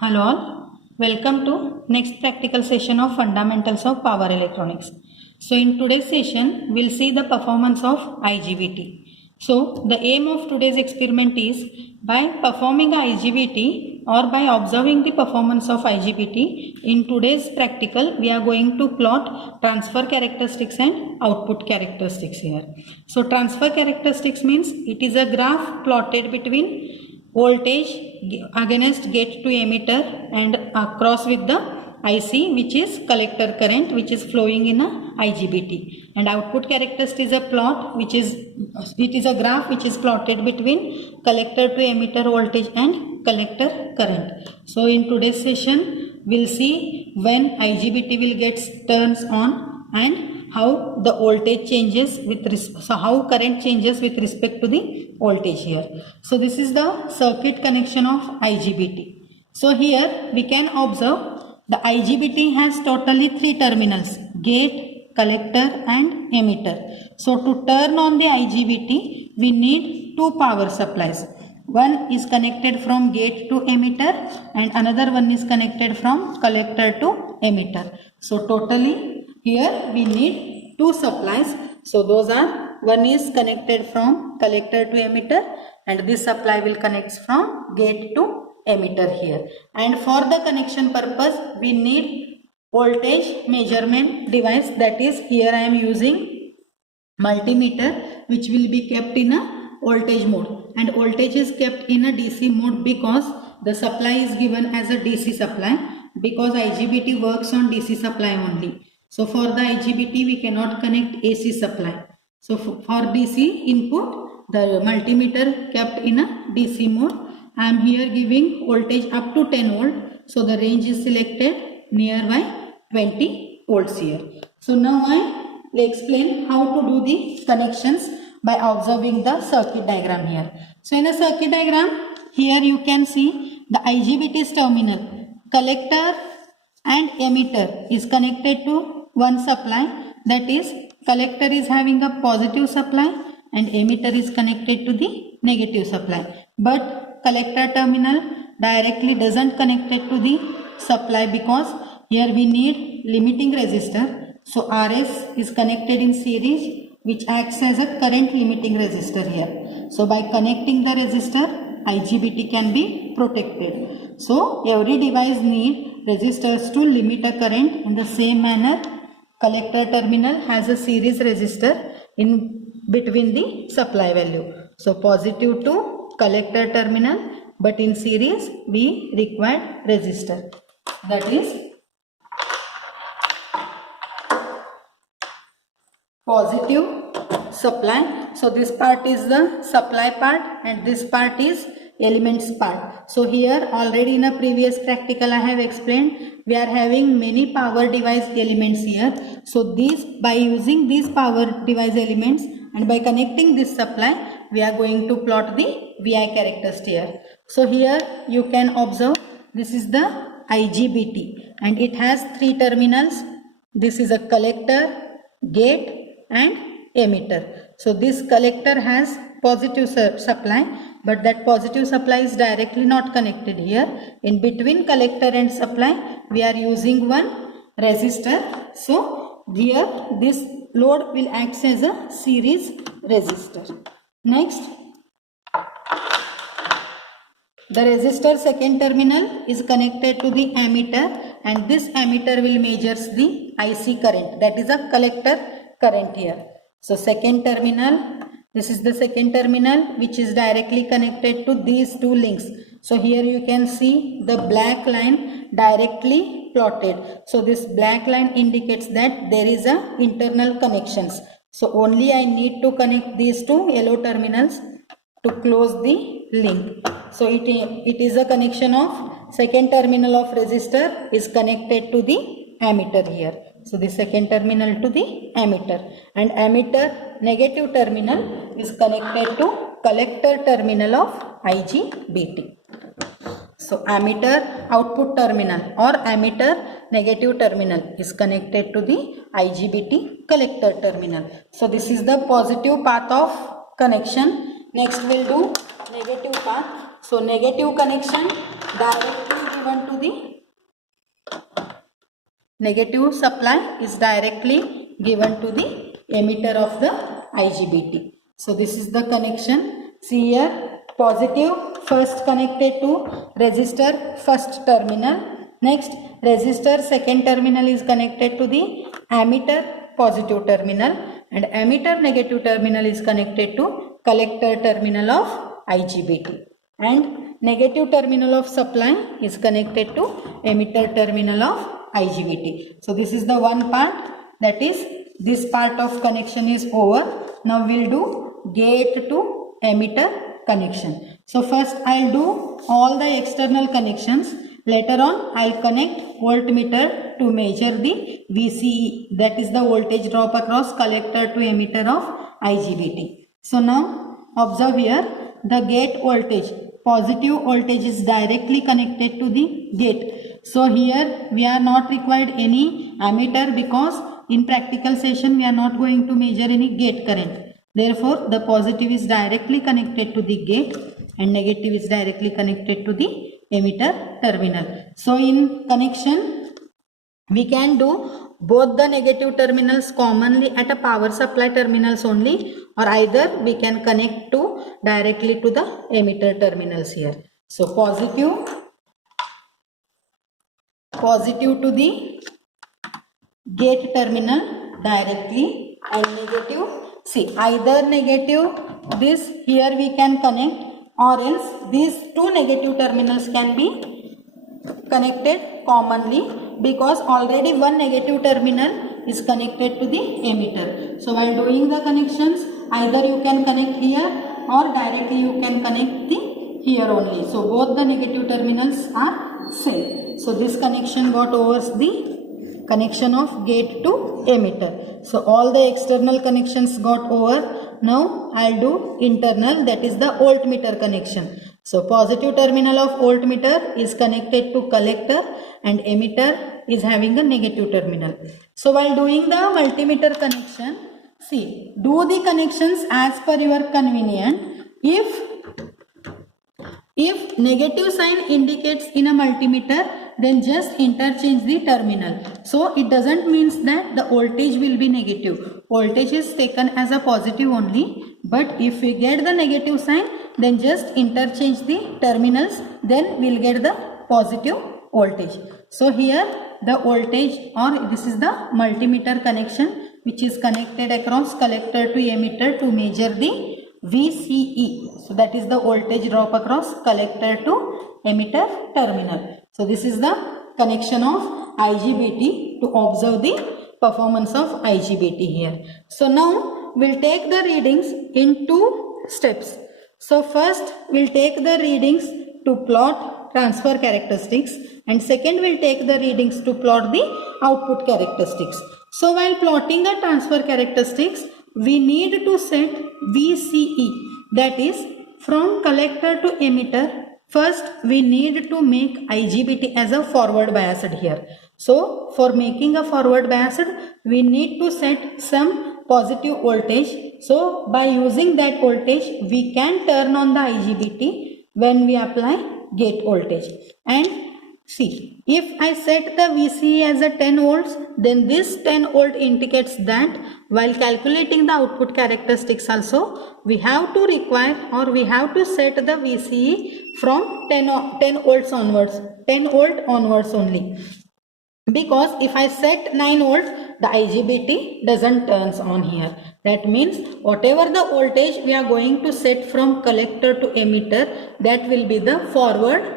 Hello all, welcome to next practical session of Fundamentals of Power Electronics. So in today's session, we'll see the performance of IGBT. So the aim of today's experiment is by performing IGBT or by observing the performance of IGBT, in today's practical we are going to plot transfer characteristics and output characteristics here. So transfer characteristics means it is a graph plotted between voltage against gate to emitter and across with the IC, which is collector current, which is flowing in a IGBT, and output characteristic is a plot which is a graph which is plotted between collector to emitter voltage and collector current. So in today's session we'll see when IGBT will get turns on and how the voltage changes how current changes with respect to the voltage here. So this is the circuit connection of IGBT. So here we can observe the IGBT has totally three terminals: gate, collector and emitter. So to turn on the IGBT we need two power supplies. One is connected from gate to emitter and another one is connected from collector to emitter. So totally here we need two supplies. So those are, one is connected from collector to emitter and this supply will connect from gate to emitter here. And for the connection purpose we need voltage measurement device, that is here I am using multimeter, which will be kept in a voltage mode, and voltage is kept in a DC mode because the supply is given as a DC supply, because IGBT works on DC supply only. So for the IGBT we cannot connect AC supply. So for DC input the multimeter kept in a DC mode. I am here giving voltage up to 10 volt. So the range is selected nearby 20 volts here. So now I will explain how to do the connections by observing the circuit diagram here. So in a circuit diagram here you can see the IGBT's terminal, collector and emitter is connected to one supply, that is collector is having a positive supply and emitter is connected to the negative supply. But collector terminal directly doesn't connect it to the supply because here we need limiting resistor. So RS is connected in series, which acts as a current limiting resistor here. So by connecting the resistor, IGBT can be protected. So every device need resistors to limit a current. In the same manner, collector terminal has a series resistor in between the supply value. So positive to collector terminal, but in series we require resistor, that is positive supply. So this part is the supply part and this part is elements part. So here already in a previous practical I have explained we are having many power device elements here. So these, by using these power device elements and by connecting this supply, we are going to plot the VI characteristic here. So here you can observe this is the IGBT and it has three terminals. This is a collector, gate and emitter. So this collector has positive supply, but that positive supply is directly not connected here. In between collector and supply we are using one resistor. So here this load will act as a series resistor. Next, the resistor second terminal is connected to the ammeter and this ammeter will measures the IC current, that is a collector current here. So second terminal, this is the second terminal which is directly connected to these two links. So here you can see the black line directly plotted. So this black line indicates that there is a internal connections. So only I need to connect these two yellow terminals to close the link. So it is a connection of second terminal of resistor is connected to the ammeter here. So the second terminal to the ammeter, and ammeter negative terminal is connected to collector terminal of IGBT. So ammeter output terminal or ammeter negative terminal is connected to the IGBT collector terminal. So this is the positive path of connection. Next we'll do negative path. So negative connection directly given to the negative supply is directly given to the emitter of the IGBT. So this is the connection. See here, positive first connected to resistor first terminal. Next, resistor second terminal is connected to the ammeter positive terminal, and ammeter negative terminal is connected to collector terminal of IGBT, and negative terminal of supply is connected to emitter terminal of IGBT. So this is the one part, that is this part of connection is over. Now we'll do gate to emitter connection. So first I'll do all the external connections. Later on I'll connect voltmeter to measure the VCE, that is the voltage drop across collector to emitter of IGBT. So now observe here, the gate voltage, positive voltage is directly connected to the gate. So here we are not required any ammeter, because in practical session we are not going to measure any gate current. Therefore the positive is directly connected to the gate and negative is directly connected to the emitter terminal. So in connection we can do both the negative terminals commonly at a power supply terminals only, or either we can connect to directly to the emitter terminals here. So positive to the gate terminal directly, and negative, see either negative this here we can connect, or else these two negative terminals can be connected commonly, because already one negative terminal is connected to the emitter. So while doing the connections, either you can connect here or directly you can connect the here only. So both the negative terminals are same. So this connection got over the connection of gate to emitter. So all the external connections got over. Now I'll do internal, that is the voltmeter connection. So positive terminal of voltmeter is connected to collector and emitter is having a negative terminal. So while doing the multimeter connection, see, do the connections as per your convenience. If negative sign indicates in a multimeter, then just interchange the terminal. So it doesn't mean that the voltage will be negative. Voltage is taken as a positive only, but if we get the negative sign, then just interchange the terminals, then we'll get the positive voltage. So here the voltage, or this is the multimeter connection which is connected across collector to emitter to measure the VCE. So that is the voltage drop across collector to emitter terminal. So this is the connection of IGBT to observe the performance of IGBT here. So now we'll take the readings in two steps. So first we'll take the readings to plot transfer characteristics, and second we'll take the readings to plot the output characteristics. So while plotting the transfer characteristics, we need to set VCE, that is from collector to emitter. First we need to make IGBT as a forward biased here. So for making a forward biased, we need to set some positive voltage. So by using that voltage, we can turn on the IGBT when we apply gate voltage. And see, if I set the VCE as a 10 volts, then this 10 volt indicates that while calculating the output characteristics also, we have to require, or we have to set the VCE from 10 volts onwards, 10 volt onwards only. Because if I set 9 volts, the IGBT doesn't turns on here. That means whatever the voltage we are going to set from collector to emitter, that will be the forward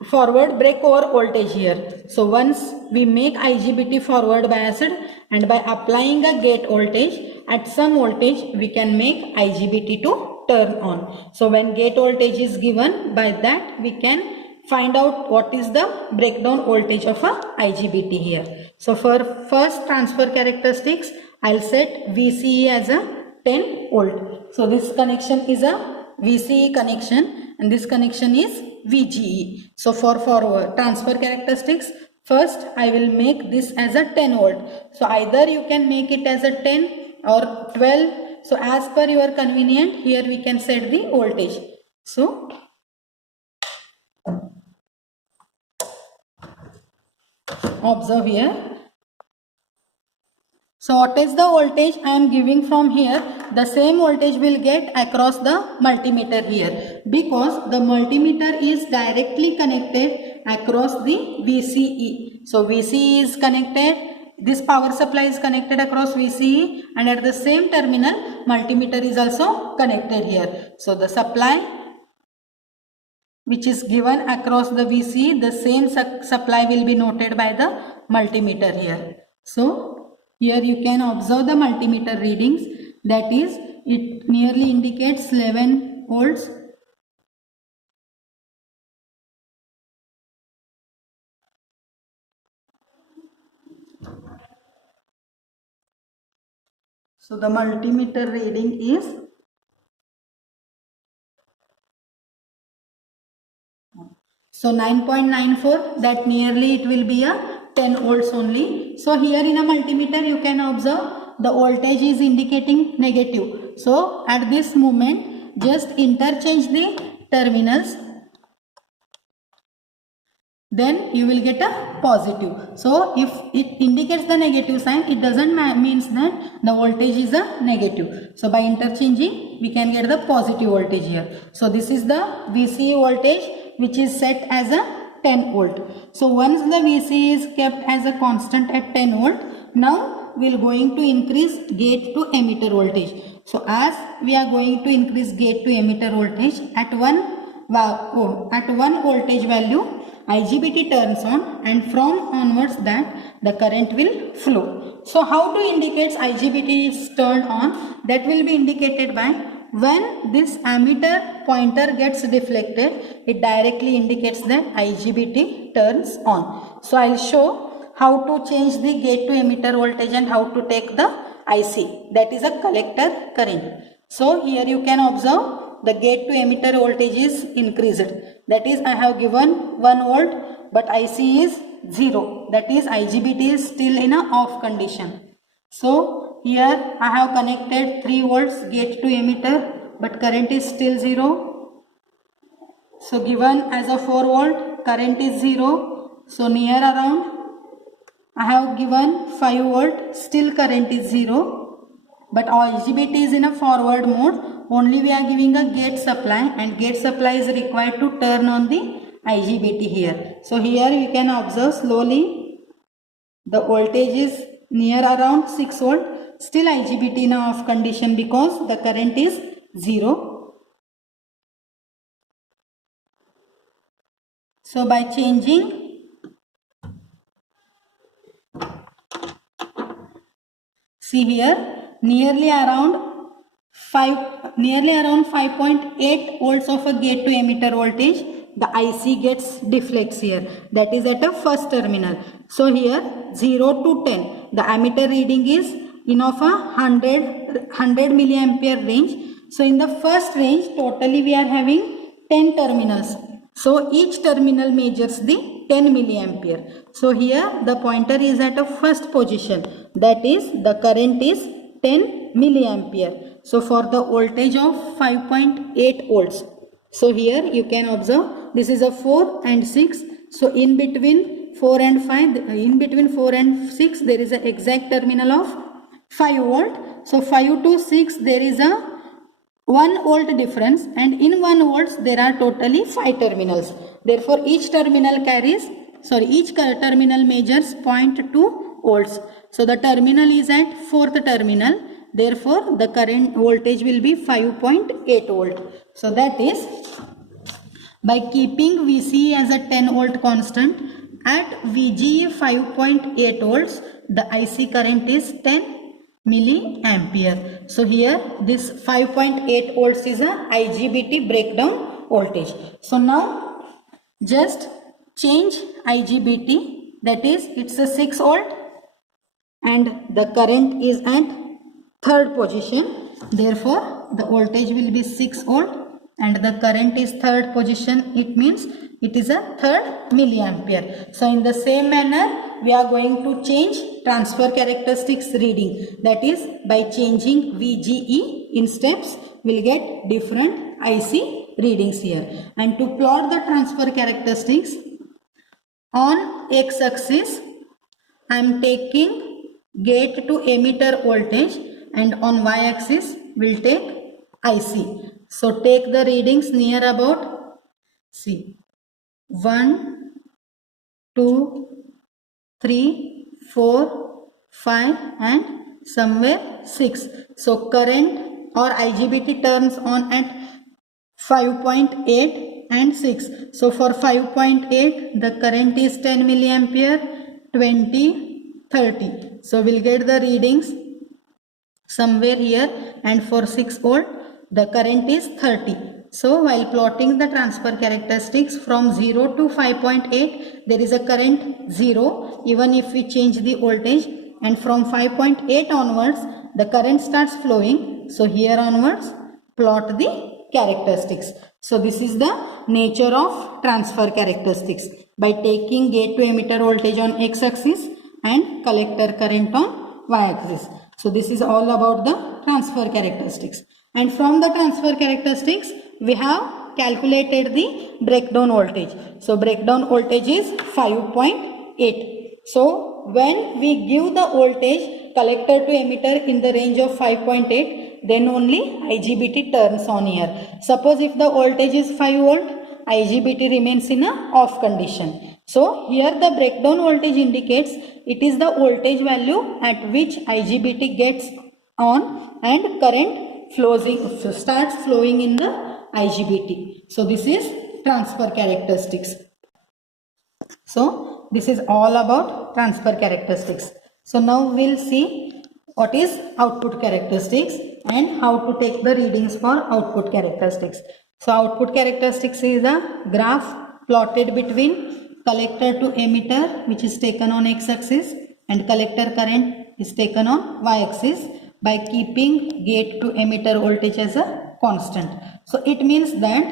breakover voltage here. So once we make IGBT forward biased, and by applying a gate voltage at some voltage, we can make IGBT to turn on. So when gate voltage is given, by that we can find out what is the breakdown voltage of a IGBT here. So for first transfer characteristics, I'll set VCE as a 10 volt. So this connection is a VCE connection and this connection is VGE. So for forward transfer characteristics, first I will make this as a 10 volt. So either you can make it as a 10 or 12. So as per your convenient, here we can set the voltage. So Observe here. So what is the voltage I am giving from here? The same voltage will get across the multimeter here, because the multimeter is directly connected across the VCE. So VCE is connected, this power supply is connected across VCE, and at the same terminal multimeter is also connected here. So the supply which is given across the VCE, the same supply will be noted by the multimeter here. So here you can observe the multimeter readings, that is, it nearly indicates 11 volts. So the multimeter reading is so 9.94, that nearly it will be a 10 volts only. So here in a multimeter you can observe the voltage is indicating negative. So at this moment just interchange the terminals, then you will get a positive. So if it indicates the negative sign, it doesn't means that the voltage is a negative. So by interchanging we can get the positive voltage here. So this is the VCE voltage which is set as a 10 volt. So once the VCE is kept as a constant at 10 volt, now we are going to increase gate to emitter voltage. So as we are going to increase gate to emitter voltage at one voltage value, IGBT turns on, and from onwards that the current will flow. So how to indicate IGBT is turned on? That will be indicated by when this ammeter pointer gets deflected, it directly indicates that IGBT turns on. So I will show how to change the gate to emitter voltage and how to take the IC, that is a collector current. So here you can observe the gate to emitter voltage is increased. That is, I have given 1 volt but IC is 0. That is, IGBT is still in a off condition. So here I have connected 3 volts gate to emitter, but current is still 0. So given as a 4 volt, current is 0. So near around I have given 5 volt, still current is 0. But IGBT is in a forward mode. Only we are giving a gate supply, and gate supply is required to turn on the IGBT here. So here you can observe slowly the voltage is near around 6 volt. Still IGBT in a off condition because the current is 0. So by changing, see here nearly around 5.8 volts of a gate to emitter voltage, the IC gets deflects here. That is at a first terminal. So here 0 to 10, the ammeter reading is in of a 100 milliampere range. So in the first range totally we are having 10 terminals. So each terminal measures the 10 milliampere. So here the pointer is at a first position. That is, the current is 10 milliampere. So for the voltage of 5.8 volts. So here you can observe this is a 4 and 6. So in between 4 and 5, in between 4 and 6 there is an exact terminal of 5 volt. So 5 to 6 there is a 1 volt difference, and in 1 volts there are totally 5 terminals. Therefore each terminal measures 0.2 volts. So the terminal is at 4th terminal. Therefore the current voltage will be 5.8 volt. So that is, by keeping VCE as a 10 volt constant, at VGE 5.8 volts the IC current is 10 milliampere. So here this 5.8 volts is a IGBT breakdown voltage. So now just change IGBT, that is, it's a 6 volt and the current is at 3rd position. Therefore the voltage will be 6 volt and the current is 3rd position. It means it is a 3rd milliampere. So in the same manner we are going to change transfer characteristics reading. That is, by changing VGE in steps we will get different IC readings here. And to plot the transfer characteristics, on x-axis I am taking gate to emitter voltage and on y-axis will take IC. So take the readings near about, see, 1, 2, 3, 4, 5 and somewhere 6. So current or IGBT turns on at 5.8 and 6. So for 5.8 the current is 10 milliampere, 20, 30. So we'll get the readings somewhere here, and for 6 volt the current is 30. So while plotting the transfer characteristics from 0 to 5.8 there is a current 0 even if we change the voltage, and from 5.8 onwards the current starts flowing. So here onwards plot the characteristics. So this is the nature of transfer characteristics by taking gate to emitter voltage on x-axis and collector current on y-axis. So this is all about the transfer characteristics, and from the transfer characteristics we have calculated the breakdown voltage. So breakdown voltage is 5.8. So when we give the voltage collector to emitter in the range of 5.8, then only IGBT turns on here. Suppose if the voltage is 5 volt, IGBT remains in a off condition. So here the breakdown voltage indicates it is the voltage value at which IGBT gets on and current starts flowing in the IGBT. So this is transfer characteristics. So this is all about transfer characteristics. So now we'll see what is output characteristics and how to take the readings for output characteristics. So output characteristics is a graph plotted between collector to emitter, which is taken on x-axis, and collector current is taken on y-axis, by keeping gate to emitter voltage as a constant. So it means that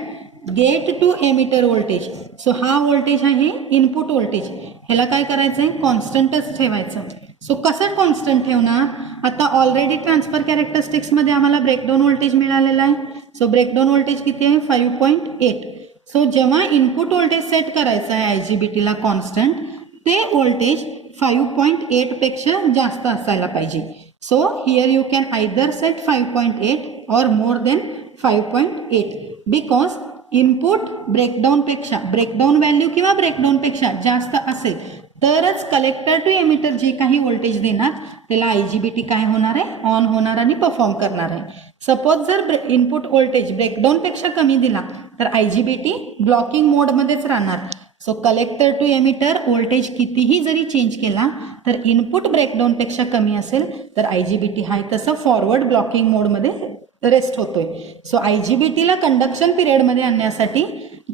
gate to emitter voltage, so हा voltage आहे input voltage, ह्याला काय करायचं आहे कॉन्स्टंटच ठेवायचं. सो कसं constant ठेवणार, आता ऑलरेडी ट्रान्सफर कॅरेक्टरिस्टिक्स मध्ये आम्हाला ब्रेकडाऊन व्होल्टेज मिळालेला आहे. सो ब्रेकडाऊन व्होल्टेज किती आहे 5.8. सो जेव्हा इनपुट व्होल्टेज सेट करायचं आहे IGBT ला कॉन्स्टंट, ते व्होल्टेज 5.8 पेक्षा जास्त असायला पाहिजे. So here you can either set 5.8 और more than 5.8 because input breakdown पेक्षा ब्रेकडाऊन व्हॅल्यू किंवा ब्रेकडाऊन पेक्षा जास्त असेल तरच कलेक्टर टू एमिटर जे काही व्होल्टेज देणार त्याला IGBT काय होणार आहे ऑन होणार आणि परफॉर्म करणार आहे. सपोज जर इनपुट व्होल्टेज ब्रेकडाऊन पेक्षा कमी दिला तर IGBT ब्लॉकिंग मोड मध्येच राहणार. सो कलेक्टर टू एमिटर व्होल्टेज कितीही जरी चेंज केला तर इनपुट ब्रेकडाऊन पेक्षा कमी असेल तर IGBT हाय तसं फॉरवर्ड ब्लॉकिंग मोड मध्ये रेस्ट होतोय. सो IGBT ला कंडक्शन पिरियड मध्ये आणण्यासाठी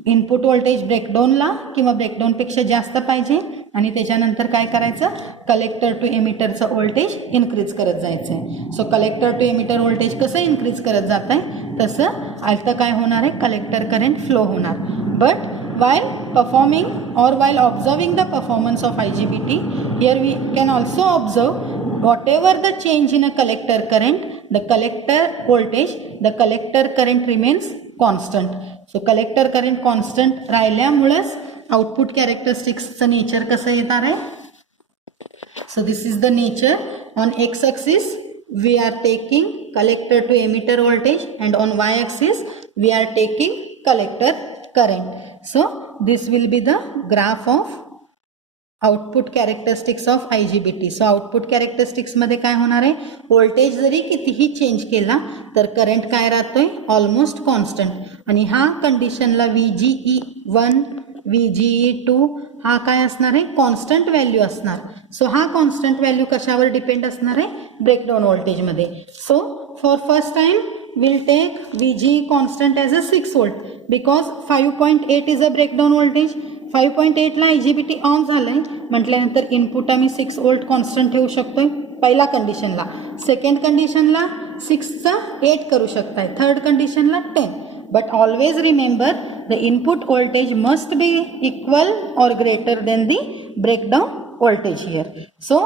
इनपुट व्होल्टेज ब्रेकडाऊनला किंवा ब्रेकडाऊन पेक्षा जास्त पाहिजे आणि त्याच्यानंतर काय करायचं कलेक्टर टू एमिटरचं व्होल्टेज इन्क्रीज करत जायचंय. सो कलेक्टर टू एमिटर व्होल्टेज कसं इन्क्रीज करत जात आहे तसं आता काय होणार आहे कलेक्टर करंट फ्लो होणार. But while performing or while observing the performance of IGBT, here we can also observe whatever the change in a collector current, the collector voltage, the collector current remains constant. So collector current constant राहिल्यामुळेच output characteristics चं nature कसं येणार आहे. So this is the nature. On x axis we are taking collector to emitter voltage and on y axis we are taking collector current. So this will be the graph of output characteristics of IGBT. So output characteristics मध्ये काय होणार आहे voltage जरी कितीही change केला तर current काय राहतोय almost constant. आणि हा कंडिशनला VGE1 VGE2 हा काय असणार आहे कॉन्स्टंट व्हॅल्यू असणार. सो हा कॉन्स्टंट व्हॅल्यू कशावर डिपेंड असणार आहे ब्रेकडाऊन व्होल्टेज मध्ये. So for first time we'll take VGE constant as a 6 volt because 5.8 is a breakdown voltage. 5.8 ला IGBT ऑन झालंय म्हटल्यानंतर इनपुट आम्ही 6 वोल्ट कॉन्स्टंट ठेवू शकतोय पहिला कंडिशनला. सेकंड कंडिशनला 6 चा 8 करू शकताय, थर्ड कंडिशनला 10. But always remember the input voltage must be equal or greater than the breakdown voltage here. So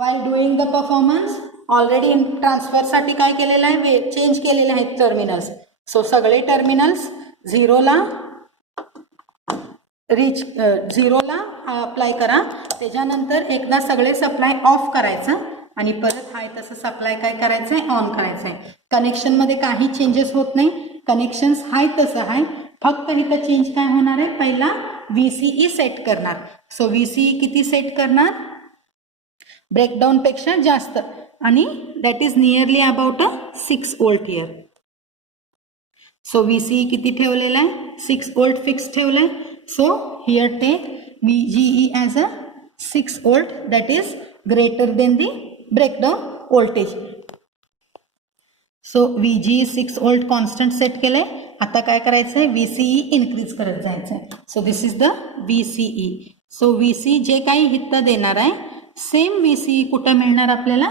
while doing the performance already transfer साठी काय केलेलं आहे चेंज केलेले आहेत टर्मिनल्स. सो सगळे टर्मिनल्स 0 ला रीच 0ला अप्लाय करा. त्याच्यानंतर एकदा सगळे सप्लाय ऑफ करायचं आणि परत हाय तसं सप्लाय काय करायचं आहे, ऑन करायचं आहे. कनेक्शनमध्ये काही चेंजेस होत नाही, कनेक्शन्स हाय तसं आहे. फक्त इथं चेंज काय होणार आहे, पहिला VCE सेट करणार. सो VCE किती सेट करणार, ब्रेकडाऊनपेक्षा जास्त, आणि that is nearly about 6 volt here. So VCE किती ठेवलेला आहे, 6 volt फिक्स ठेवलं आहे. So here take VGE as a 6 volt, that is greater than the breakdown voltage. So VGE 6 volt constant set केलंय. आता काय करायचं आहे, VCE इन्क्रीज करत जायचं आहे. So this is the VCE. So VCE जे काही हिथं देणार आहे, सेम VCE कुठं मिळणार आपल्याला,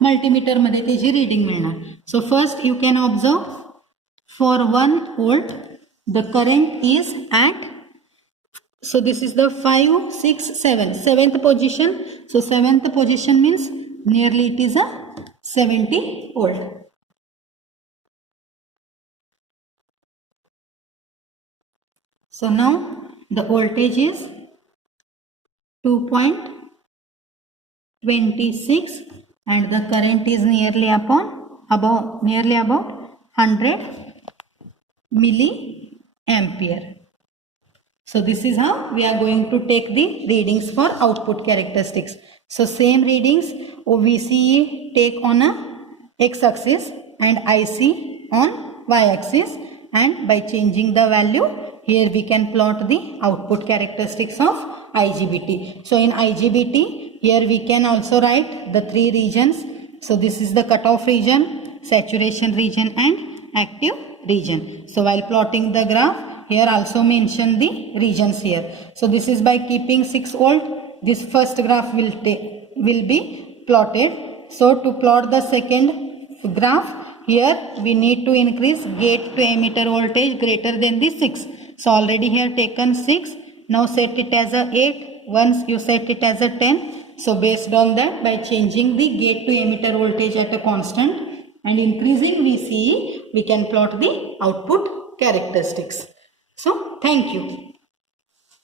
मल्टीमीटरमध्ये त्याची रीडिंग मिळणार. So first you can observe, for 1 volt the current is at, so this is the 5, 6, 7, 7th position. So 7th position means nearly it is a 70 volt. So now the voltage is 2.26 and the current is nearly about 100 milliampere. So this is how we are going to take the readings for output characteristics. So same readings VCE take on a x-axis and IC on y-axis, and by changing the value here we can plot the output characteristics of IGBT. So in IGBT here we can also write the 3 regions. So this is the cutoff region, saturation region and active region. So while plotting the graph, here also mention the regions here. So this is by keeping 6 volt, this first graph will be plotted. So to plot the second graph, here we need to increase gate to emitter voltage greater than the 6. So already here taken 6, now set it as a 8, once you set it as a 10. So based on that, by changing the gate to emitter voltage at a constant and increasing VCE, we can plot the output characteristics. So thank you.